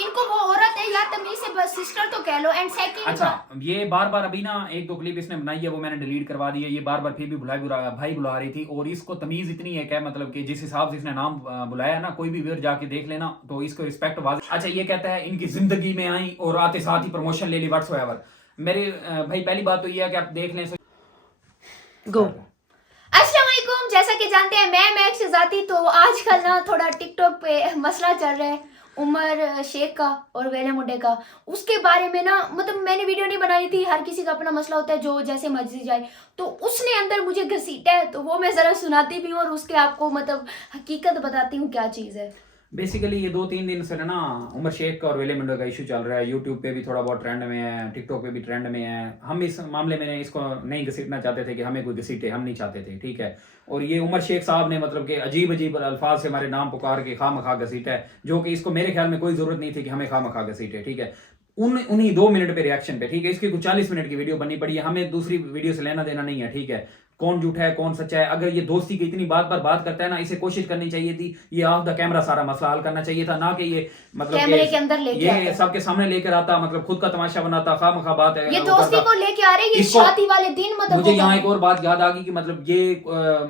इनको वो औरत है या तमीज से बस सिस्टर तो कह लो। एंड सेकंड अच्छा, ये बार बार अभी ना एक दो क्लिप इसने बनाई है, वो मैंने डिलीट करवा दी है। ये बार बार फिर भी भाई बुला रही थी, और इसको तमीज इतनी है क्या, मतलब कि जिस हिसाब से इसने नाम बुलाया ना, कोई भी व्यूअर जाके देख लेना तो इसको रिस्पेक्ट वाज। अच्छा, ये कहता है इनकी जिंदगी में आई और आते साथ ही प्रमोशन ले ली व्हाट्सएवर। मेरे भाई पहली बात तो ये है कि आप देख लें गो। अस्सलाम वालेकुम, जैसा कि जानते हैं मैं महक शहजादी। तो आजकल ना थोड़ा टिकटॉक पे मसला चल रहा है उमर शेख का और वेले मुंडे का। उसके बारे में ना मतलब मैंने वीडियो नहीं बनाई थी, हर किसी का अपना मसला होता है, जो जैसे मर्जी जाए। तो उसने अंदर मुझे घसीटा है, तो वो मैं जरा सुनाती भी हूँ और उसके आपको मतलब हकीकत बताती हूँ क्या चीज़ है। बेसिकली ये 2-3 दिन से ना उमर शेख का और वेले मुंडे का इशू चल रहा है। यूट्यूब पे भी थोड़ा बहुत ट्रेंड में है, टिकटॉक पे भी ट्रेंड में है। हम इस मामले में इसको नहीं घसीटना चाहते थे कि हमें कोई घसीटे, हम नहीं चाहते थे, ठीक है। और ये उमर शेख साहब ने मतलब कि अजीब अजीब अल्फाज से हमारे नाम पुकार के खामखा घसीटा है, जो कि इसको मेरे ख्याल में कोई जरूरत नहीं थी कि हमें खामखा घसीटे, ठीक है। उन्हीं 2 मिनट पे रिएक्शन पे, ठीक है। इसकी कुछ 40 मिनट की वीडियो बननी पड़ी है, हमें दूसरी वीडियो से लेना देना नहीं है, ठीक है। कौन झूठा है कौन सच्चा है, अगर ये दोस्ती की इतनी बात पर बात करता है ना, इसे कोशिश करनी चाहिए थी ये ऑफ द कैमरा सारा मसला हल करना चाहिए था, ना कि ये मतलब कैमरे के अंदर लेके ये सबके सामने लेकर आता, मतलब खुद का तमाशा बनाता, खामखा बात है ये दोस्ती को लेके आ रहे हैं, ये शादी वाले दिन मतलब। मुझे यहाँ एक और बात याद आ गई कि मतलब ये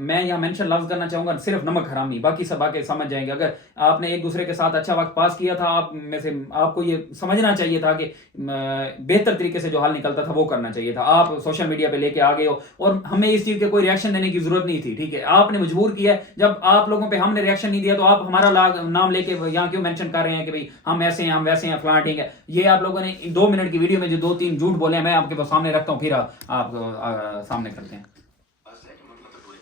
मैं यहाँ मेंशन लफ्ज करना चाहूंगा, सिर्फ नमक हराम नहीं, बाकी सब आके समझ जाएंगे। अगर आपने एक दूसरे के साथ अच्छा वक्त पास किया था, आप में से आपको ये समझना चाहिए था कि बेहतर तरीके से जो हल निकलता था वो करना चाहिए था। आप सोशल मीडिया पे लेके आ गए हो और हमें इस चीज के कोई रिएक्शन देने की जरूरत नहीं थी, ठीक है। आपने मजबूर किया है, जब आप लोगों पे हमने रिएक्शन नहीं दिया तो आप हमारा नाम लेके यहाँ क्यों मेंशन कर रहे हैं कि भाई हम ऐसे हैं हम वैसे हैं फलां, ठीक है। ये आप लोगों ने 2 मिनट की वीडियो में जो 2-3 झूठ बोले हैं, मैं आपके पास सामने रखता हूँ, फिर आप सामने करते हैं।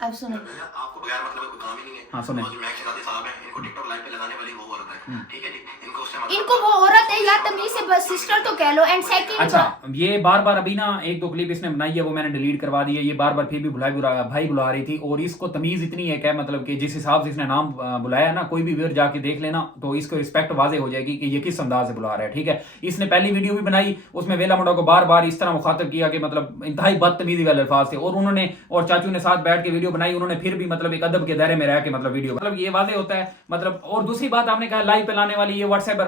अब सुनो, आपको बगैर मतलब कोई काम ही नहीं है। हाँ सुने। जो महक शहजादी साहब हैं, इनको टिकटॉक लाइव पे लगाने वाली वो औरत है, ठीक है जी। इनको उससे मतलब इनको वो औरत है या तमीज से बस सिस्टर तो कह लो। एंड सेकंड अच्छा, ये बार बार अभी ना एक दो क्लिप इसने बनाई है, वो मैंने डिलीट करवा दी है। ये बार बार फिर भी भाई बुला रही थी, और इसको तमीज इतनी है क्या, मतलब कि जिस हिसाब से इसने नाम बुलाया ना, कोई भी व्यूअर जाके देख लेना तो इसको रिस्पेक्ट वाजे हो जाएगी कि ये किस अंदाज से बुला रहा है, ठीक है। इसने पहली वीडियो भी बनाई, उसमें वेला मुंडा को बार बार इस तरह मुखातब किया कि मतलब इंतहाई बदतमीजी वाले अल्फाज थे, और उन्होंने और चाचू ने साथ बैठ के वीडियो बनाई, उन्होंने फिर भी मतलब एक अदब के दायरे में रह के मतलब वीडियो, मतलब ये वाजे होता है मतलब। और दूसरी बात आपने कहा लाइव पे लाने वाली, ये व्हाट्सएप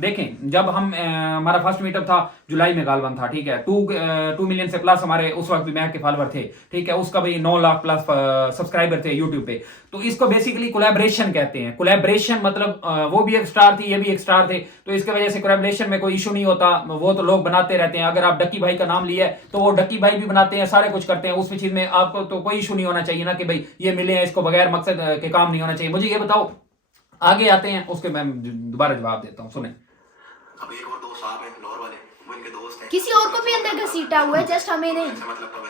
देखें, जब हम हमारा फर्स्ट मीटअप था जुलाई में गालवन था, ठीक है। 2 मिलियन से प्लस हमारे उस वक्त भी महक के फॉलोअर थे, ठीक है। उसका भी 9 लाख प्लस सब्सक्राइबर थे यूट्यूब पे। तो इसको बेसिकली कोलैबोरेशन कहते हैं। कोलैबोरेशन मतलब वो भी एक स्टार थी, ये भी एक स्टार थे, तो इसके वजह से कोलैबोरेशन में कोई इशू नहीं होता, वो तो लोग बनाते रहते हैं। अगर आप डक्की भाई का नाम लिया है तो वो डक्की भाई भी बनाते हैं, सारे कुछ करते हैं, उस चीज में आपको तो कोई इशू नहीं होना चाहिए ना कि भाई ये मिले हैं, इसको बगैर मकसद के काम नहीं होना चाहिए। मुझे ये बताओ, आगे आते हैं उसके मैं दोबारा जवाब देता हूँ, सुने। अब एक और दोस्त साहब हैं लाहौर वाले, वो इनके दोस्त हैं। किसी और को भी अंदर घसीटा हुआ है, जस्ट हमें नहीं।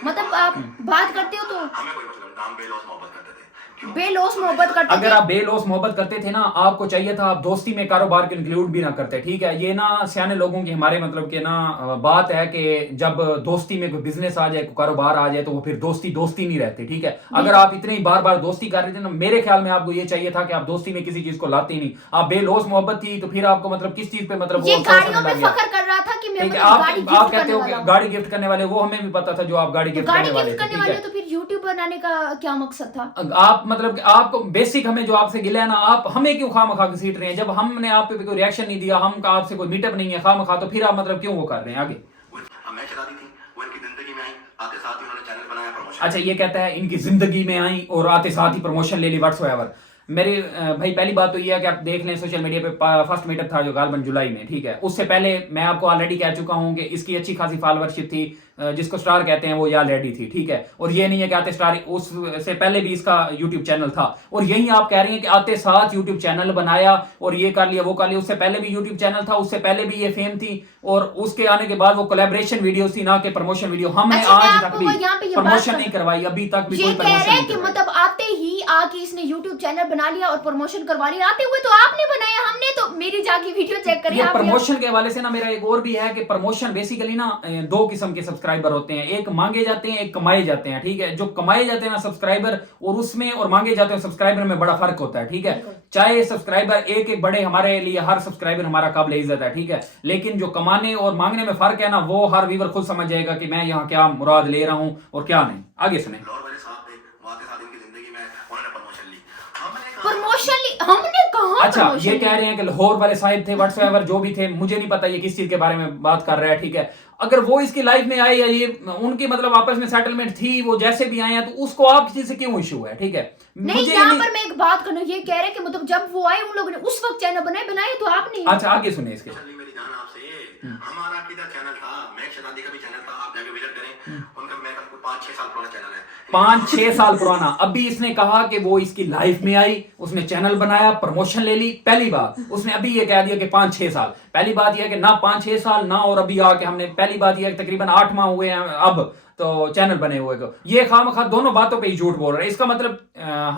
मतलब आप बात करते हो तो हमें कोई मतलब नाम बेलौस मोहब्बत करते थे। क्यों? बेलौस मोहब्बत करते अगर थे। आप बेलौस मोहब्बत करते थे ना, आपको चाहिए था आप दोस्ती में कारोबार के इंक्लूड भी ना करते, ठीक है। ये ना सियाने लोगों की हमारे मतलब के ना बात है कि जब दोस्ती में कोई बिजनेस आ जाए, कोई कारोबार आ जाए, तो वो फिर दोस्ती नहीं रहती, ठीक है। अगर आप इतनी बार बार दोस्ती कर रहे थे ना, मेरे ख्याल में आपको ये चाहिए था कि आप दोस्ती में किसी चीज को लाते ही नहीं। आप बेलौस मोहब्बत थी तो फिर आपको मतलब किस चीज पे मतलब ये वो गाड़ियों पे फखर कर रहा था कि मैं ठीक है। मतलब गाड़ी आप गिफ्ट कहते करने हो वाला कि हूं। गाड़ी गिफ्ट करने वाले, वो हमें भी पता था जो आप गाड़ी तो गिफ्ट गाड़ी करने वाले गिफ्ट थे, करने ठीक वाले है। हो तो फिर यूट्यूब बनाने का क्या मकसद था? आप मतलब आपको बेसिक हमें जो आपसे गिला है ना, आप हमें क्यों खामखा घसीट रहे हैं? जब हमने आप पे कोई रिएक्शन नहीं दिया, हम आपसे कोई मीटअप नहीं है खामखा, तो फिर आप मतलब क्यों वो कर रहे हैं आगे? महक शहजादी थी, वो इनकी जिंदगी में आई, आते साथ ही उन्होंने चैनल बनाया, प्रमोशन। अच्छा, ये कहता है इनकी जिंदगी में आई और आते साथ ही प्रमोशन ले ली व्हाट्सएवर। मेरे भाई पहली बात तो ये है कि आप देख लें सोशल मीडिया पे फर्स्ट मीटअप था जो गालबन जुलाई में, ठीक है। उससे पहले मैं आपको ऑलरेडी कह चुका हूं कि इसकी अच्छी खासी फॉलोअरशिप थी, जिसको स्टार कहते हैं वो या रेडी थी, ठीक है। और ये नहीं है कि आते स्टार, उससे पहले भी इसका यूट्यूब चैनल था, और यही आप कह रही हैं कि आते साथ यूट्यूब चैनल बनाया और ये कर लिया वो कर लिया। उससे पहले भी यूट्यूब चैनल था, उससे पहले भी ये फेम थी, और उसके आने के बाद वो कोलैबोरेशन वीडियो थी, ना कि प्रमोशन वीडियो। हमने अच्छा, मैं आज तक आपको भी यहाँ पे ये प्रमोशन बात नहीं करवाई, अभी तक भी ये कोई कह प्रमोशन रहे हैं नहीं कि करवाई। मतलब आते ही आके इसने यूट्यूब चैनल बना लिया और प्रमोशन करवा लिया। आते हुए तो आपने बनाया, हमने तो मेरी जाके वीडियो चेक करें ये आप। प्रमोशन के हवाले से ना मेरा एक और भी है कि प्रमोशन बेसिकली ना 2 किस्म के सब्सक्राइबर होते हैं, एक मांगे जाते हैं, एक कमाए जाते हैं, ठीक है। जो कमाए जाते हैं ना सब्सक्राइबर, और उसमें और मांगे जाते हैं सब्सक्राइबर में बड़ा फर्क होता है, ठीक है। चाहे सब्सक्राइबर एक एक बड़े, हमारे लिए हर सब्सक्राइबर हमारा काबिल इज्जत है, ठीक है। लेकिन जो कमाने और मांगने में फर्क है ना, वो हर व्यूअर खुद समझ जाएगा कि मैं यहाँ क्या मुराद ले रहा हूं और क्या नहीं। आगे सुने। लाहौर वाले साहब थे, वो आते साथ इनकी जिंदगी में उन्होंने प्रमोशन ली। हमने कहा प्रमोशन हमने कहा। अच्छा ये कह रहे हैं कि लाहौर वाले साहिब थे व्हाट्सएवर जो भी थे, मुझे नहीं पता ये किस चीज के बारे में बात कर रहा है, ठीक है। अगर वो इसकी लाइफ में आए या ये उनकी मतलब आपस में सेटलमेंट थी, वो जैसे भी आए हैं, तो उसको आप किसी से क्यों इशू है, ठीक है। नहीं, यहाँ पर मैं एक बात करना, ये कह रहे कि मतलब जब वो आए उन लोगों ने उस वक्त चैनल बनाए तो आप नहीं। अच्छा आगे सुने इसके। मेरी जान आपसे, हमारा किधर चैनल था, मैं शहजादी का भी चैनल था, आप जाके विजिट करें, उनका मेरे 5-6 साल पुराना चैनल है, 5-6 साल पुराना। अभी इसने कहा कि वो इसकी लाइफ में आई, उसने चैनल बनाया, प्रमोशन ले ली, पहली बात उसने अभी ये कह दिया कि 5-6 साल। पहली बात यह है कि ना 5-6 साल ना, और अभी आके हमने, पहली बात यह है कि तकरीबन 8 माह हुए हैं अब तो चैनल बने हुए को, ये खामखा दोनों बातों पे ही झूठ बोल रहे हैं। इसका मतलब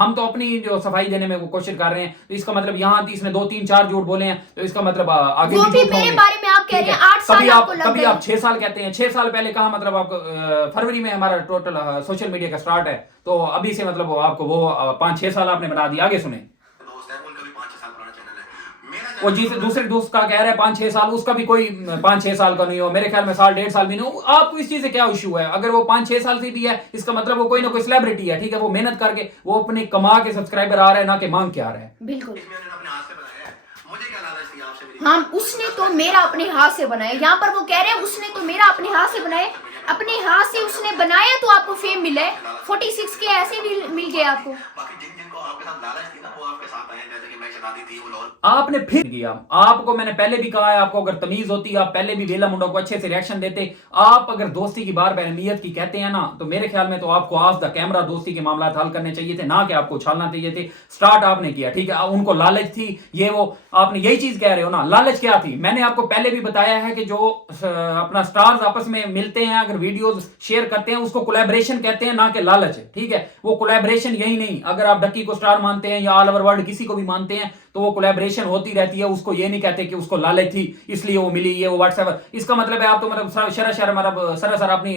हम तो अपनी जो सफाई देने में वो कोशिश कर रहे हैं, तो इसका मतलब यहाँ इसने 2-3-4 झूठ बोले हैं, तो इसका मतलब आगे वो भी झूठ मेरे होंगे। बारे में आप कह रहे हैं 8 साल आपको लग कभी गए। आप 6 साल कहते हैं, 6 साल पहले कहा, मतलब आपको फरवरी में हमारा टोटल सोशल मीडिया का स्टार्ट है, तो अभी से मतलब आपको वो 5-6 साल आपने बना दिया। आगे सुने। दोस्त है, उनका भी 5-6 साल पुराना चैनल है, मेरा वो जिस दूसरे दोस्त का कह रहा है 5-6 साल, उसका भी कोई 5-6 साल का नहीं हो, मेरे ख्याल में 1.5 साल भी नहीं हो। आपको इस चीज से क्या इशू है? अगर वो 5-6 साल से भी है, इसका मतलब वो कोई ना कोई सेलिब्रिटी है, ठीक है। वो मेहनत करके वो अपने कमा के सब्सक्राइबर आ रहा है, ना कि मांग के आ रहा है। बिल्कुल। इसमें उन्होंने अपने हाथ से बनाया है, मुझे क्या लालच थी आपसे मेरी? हाँ, उसने तो मेरा अपने हाथ से बनाया। यहाँ पर वो कह रहे हैं उसने तो मेरा अपने हाथ से बनाया, अपने हाथ से उसने बनाया तो आपको फेम मिला है। 46 के ऐसे भी मिल गए आपको। बाकी जिनको आपके साथ लालच थी ना, वो आपके साथ आए, जैसे कि मैं शहजादी थी, वो लोग आपने फिर किया। आपको मैंने पहले भी कहा है, आपको अगर तमीज होती, आप पहले भी वेला मुंडा को अच्छे से रिएक्शन देते। आप अगर दोस्ती की बार अहमियत की कहते हैं ना, तो मेरे ख्याल में तो आपको ऑफ द कैमरा दोस्ती के मामला हल करने चाहिए थे, ना कि आपको उछालना चाहिए थे। स्टार्ट आपने किया, ठीक है। उनको लालच थी, ये वो आपने यही चीज कह रहे हो ना, लालच क्या थी? मैंने आपको पहले भी बताया है कि जो अपना स्टार्स आपस में मिलते हैं, अगर वीडियोस शेयर करते हैं, उसको कोलैबोरेशन कहते हैं, ना कि लालच, ठीक है। वो कोलैबोरेशन यही नहीं, अगर आप डक्की को स्टार मानते हैं या ऑल ओवर वर्ल्ड किसी को भी मानते हैं, तो वो कोलैबोरेशन होती रहती है। उसको ये नहीं कहते कि उसको लालच थी इसलिए वो मिली, ये वो व्हाट्सएप। इसका मतलब है आप तो मतलब सरासर अपनी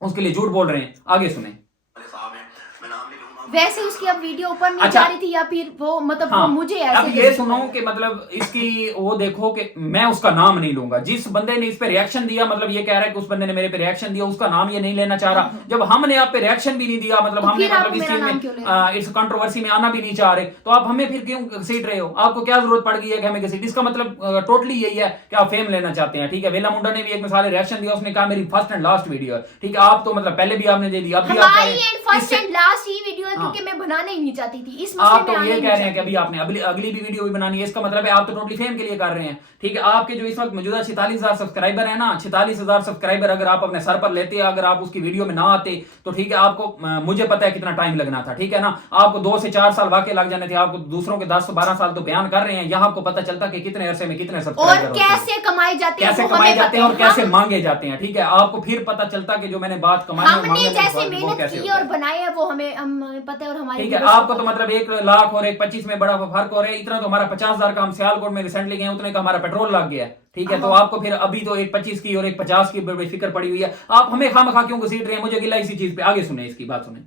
उसके लिए झूठ बोल रहे हैं। आगे सुने। साहब है, मैं नाम नहीं लूंगा। वैसे उसकी अब वीडियो ऊपर नहीं अच्छा। जा रही थी, या फिर वो मतलब हाँ, वो मुझे ऐसे अब ये सुनो कि मतलब इसकी वो देखो कि मैं उसका नाम नहीं लूंगा। जिस बंदे ने इस पे रिएक्शन दिया, मतलब ये कह रहा है कि उस बंदे ने मेरे पे रिएक्शन दिया, उसका नाम ये नहीं लेना चाह रहा। जब हमने आप पे रिएक्शन भी नहीं दिया, मतलब तो हमने फिर आप मतलब इस मेरा चीज नाम क्यों ले रहे में इस कंट्रोवर्सी में आना भी नहीं चाह रहे, तो आप हमें फिर क्यों घसीट रहे हो? आपको क्या जरूरत पड़ गई है कि हमें घसीट? इसका मतलब टोटली यही है कि आप फेम लेना चाहते हैं, ठीक है। वेला मुंडा ने भी एक मिसाल रिएक्शन दिया, उसने कहा मेरी फर्स्ट एंड लास्ट वीडियो है, ठीक है। आप तो मतलब पहले भी आपने दे दिया, अभी आप कह रहे हमारी हैं फर्स्ट इससे- एंड लास्ट ही वीडियो है, हाँ। क्योंकि मैं बनाना ही नहीं चाहती थी इस आप मसले तो में आने ये ही कह नहीं रहे हैं कि अभी आपने अगली भी वीडियो भी बनानी है। इसका मतलब है आप तो टोटली फेम के लिए कर रहे हैं, ठीक है। आपके जो इस वक्त मौजूदा 46,000 सब्सक्राइबर है ना, 46,000 सब्सक्राइबर अगर आप अपने सर पर लेते, अगर आप उसकी वीडियो में ना आते, तो ठीक है। आपको मुझे पता है कितना टाइम लगना था, ठीक है ना। आपको 2 से 4 साल वाकई लग जाने थे। आपको दूसरों के 10-12 साल तो बयान कर रहे हैं, यहाँ आपको पता चलता कि कितने अरसे में कितने और सब्सक्राइबर होते हैं, कैसे कमाए जाते हैं, कैसे वो कमाए हमें जाते हैं पता और है। कैसे मांगे जाते हैं, ठीक है। आपको फिर पता चलता कि जो मैंने बात कमाई और हमने मांगने जैसे वो मेहनत कैसे की होता और है। बनाया है वो हमें पता है, और हमारे ठीक है। viewers को आपको तो पता है। मतलब 1 लाख और 1.25 में बड़ा फर्क हो रहा है। इतना तो हमारा 50,000 का हम सियालकोट में रिसेंटली गए, उतने का हमारा पेट्रोल लग गया है, ठीक है। तो आपको फिर अभी तो 1.25 की और 1.50 की बड़ी फिक्र पड़ी हुई है। आप हमें खामखा क्यों घसीट रहे हैं? मुझे गिला इसी चीज पे। आगे सुने, इसकी बात सुने।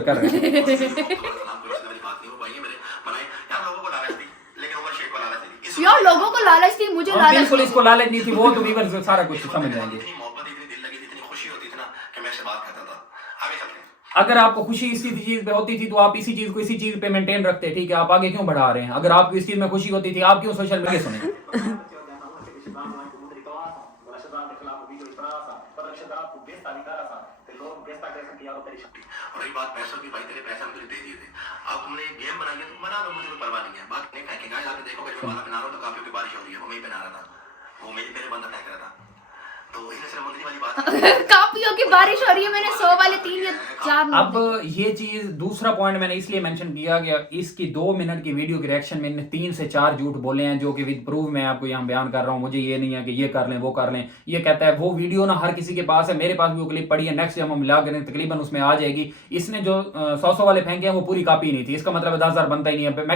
कर रहे हैं। नाम कोई इसने मेरी बात नहीं हो पाई है, मेरे बनाए यार, लोगों को लालच थी, लेकिन उमर शेख को लालच थी। इस यार लोगों को लालच थी, मुझे लालच बिल्कुल नहीं इसको लालच नहीं थी, वो तो व्यूअर्स सारा कुछ समझ जाएंगे। इतनी मोहब्बत, इतनी दिल लगी थी, इतनी खुशी होती थी ना कि मैं इससे बात करता था। आगे चलते हैं। अगर आपको खुशी इसी चीज पे होती थी, तो आप इसी चीज को इसी चीज पे मेंटेन रखते, ठीक है। आप आगे क्यों बढ़ा रहे हैं? अगर आपको इस चीज में खुशी होती थी, आप क्यों सोशल मीडिया सुने? और रही बात पैसों की, भाई तेरे पैसे हम तुझे दे दिए थे, अब तुमने एक गेम बनाई है, तुम बना लो, मुझे कोई परवाह नहीं है। बात नहीं फेंकेगा, यहाँ पे देखोगे जो वाला बना रहा हूँ तो काफी की बारिश हो रही है, वो मैं ही बना रहा था, वो मेरे बंदा फेंक रहा था, तो इसलिए सिर्फ मंदिर वाली बात कापियों की बारिश हो रही है। मैंने 100 वाले 3 या 4 अब ये चीज दूसरा पॉइंट मैंने इसलिए मेंशन किया कि इसकी 2 मिनट की वीडियो के रिएक्शन में 3 से 4 झूठ बोले हैं, जो कि विद प्रूफ मैं आपको यहाँ बयान कर रहा हूँ। मुझे ये नहीं है कि ये कर लें वो कर लें। ये कहता है वो वीडियो ना हर किसी के पास है, मेरे पास भी वो क्लिप पड़ी है, नेक्स्ट जब हम मिला करें तकरीबन उसमें आ जाएगी। इसने जो 100 वाले फेंके हैं वो पूरी कॉपी नहीं थी। इसका मतलब 10,000 बनता ही नहीं है।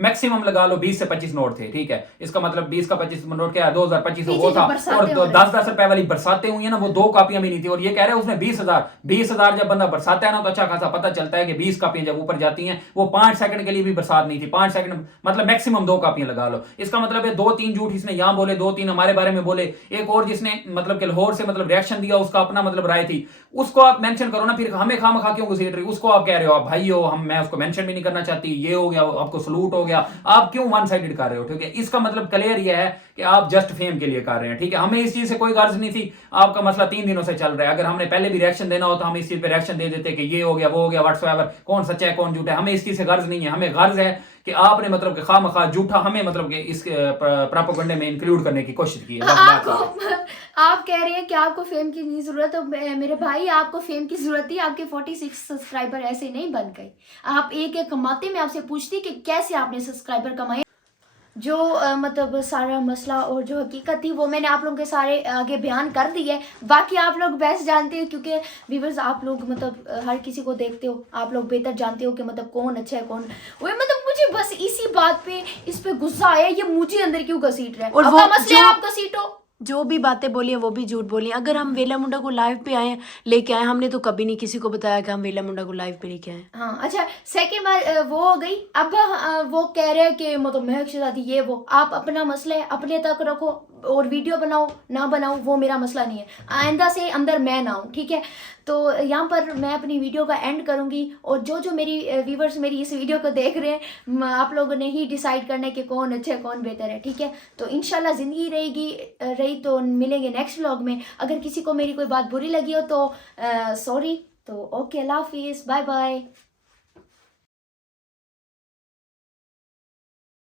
मैक्सिमम लगा लो 20 से 25 नोट थे, ठीक है। इसका मतलब 20 का 25 नोट क्या है, 2025 वो था, और 10-10 रुपए रुपए वाली बरसातें हुई है ना, वो 2 कापियां भी नहीं थी। और ये कह रहे हैं उसने 20,000 जब बंदा बरसाता है ना, तो अच्छा खासा पता चलता है कि 20 कापियां जब ऊपर जाती हैं, वो 5 सेकंड के लिए भी बरसात नहीं थी। 5 सेकंड मतलब मैक्सिमम 2 कापियां लगा लो। इसका मतलब है 2-3 झूठ इसने यहां बोले, 2-3 हमारे बारे में बोले। एक और जिसने मतलब कि लाहौर से मतलब रिएक्शन दिया, उसका अपना मतलब राय थी, उसको आप मेंशन करो ना। फिर हमें खामखा क्यों घसीट रही, उसको आप कह रहे हो आप भाई हो, मैं उसको मेंशन भी नहीं करना चाहती, ये हो गया, आपको सलूट हो गया, आप क्यों वन साइडेड कर रहे हो? ठीक है, इसका मतलब क्लियर ये है कि आप जस्ट फेम के लिए कर रहे हैं। ठीक है, हमें इस चीज से कोई गर्ज नहीं थी। आपका मसला 3 दिनों से चल रहा है। अगर हमने पहले भी रिएक्शन देना हो तो हम इस चीज पे रिएक्शन दे देते कि ये हो गया, वो हो गया, व्हाट्सएवर, कौन सच्चा है कौन झूठा है। हमें इस चीज से गर्ज नहीं है। हमें गर्ज है कि आपने मतलब कि खामखा झूठा हमें मतलब कि इस प्रोपेगेंडे में इंक्लूड करने की कोशिश की है। बस बात है। आप कह रहे हैं कि आपको फेम की नहीं जरूरत, तो मेरे भाई आपको फेम की जरूरत थी। आपके 46 सब्सक्राइबर ऐसे नहीं बन गए। आप एक एक कमाते। मैं आपसे पूछती कि कैसे आपने सब्सक्राइबर कमाए। जो मतलब सारा मसला और जो हकीकत थी वो मैंने आप लोगों के सारे आगे बयान कर दी है। बाकी आप लोग बेस्ट जानते हो, क्योंकि व्यूवर्स आप लोग मतलब हर किसी को देखते हो, आप लोग बेहतर जानते हो कि मतलब कौन अच्छा है कौन वो। मतलब मुझे बस इसी बात पे इस पे गुस्सा आया, ये मुझे अंदर क्यों घसीट रहा है। और आपका वो मसला है, आप घसीटो। जो भी बातें बोली हैं वो भी झूठ बोली हैं। अगर हम वेला मुंडा को लाइव पे आए लेके आए, हमने तो कभी नहीं किसी को बताया कि हम वेला मुंडा को लाइव पे लेके आए। हाँ अच्छा, सेकंड बार वो हो गई। अब वो कह रहे हैं कि मतलब महक शहजादी ये वो। आप अपना मसला है अपने तक रखो, और वीडियो बनाओ ना बनाओ वो मेरा मसला नहीं है। आइंदा से अंदर मैं ना आऊँ, ठीक है। तो यहाँ पर मैं अपनी वीडियो का एंड करूँगी। और जो जो मेरी व्यूवर्स मेरी इस वीडियो को देख रहे हैं, आप लोगों ने ही डिसाइड करना है कि कौन अच्छा है कौन बेहतर है, ठीक है। तो इंशाल्लाह ज़िंदगी रही तो मिलेंगे नेक्स्ट व्लॉग में। अगर किसी को मेरी कोई बात बुरी लगी हो तो सॉरी। तो ओके, अल्लाह हाफिज़, बाय बाय।